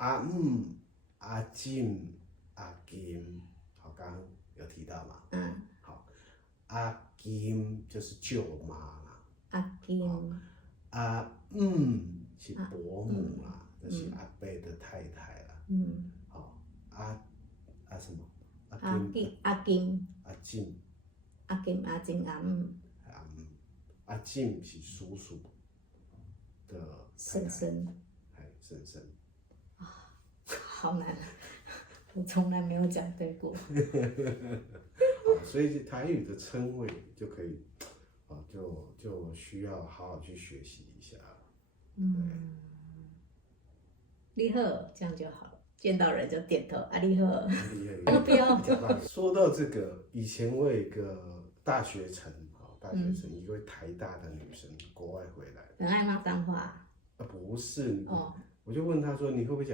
阿金、阿金，好，刚刚有提到嘛？好，阿金就是舅妈啦。阿金。阿是伯母啦，就是阿伯的太太啦。好，阿什么？阿金。阿金。阿金是叔叔的太太。婶。婶。好难，我从来没有讲对过。好，所以台语的称谓就可以，就需要好好去学习一下。你好，这样就好了。见到人就点头，你好。不要。说到这个，以前我有一个大学城，一位台大的女生，国外回来，很爱骂脏话。不是，我就问她说，你会不会讲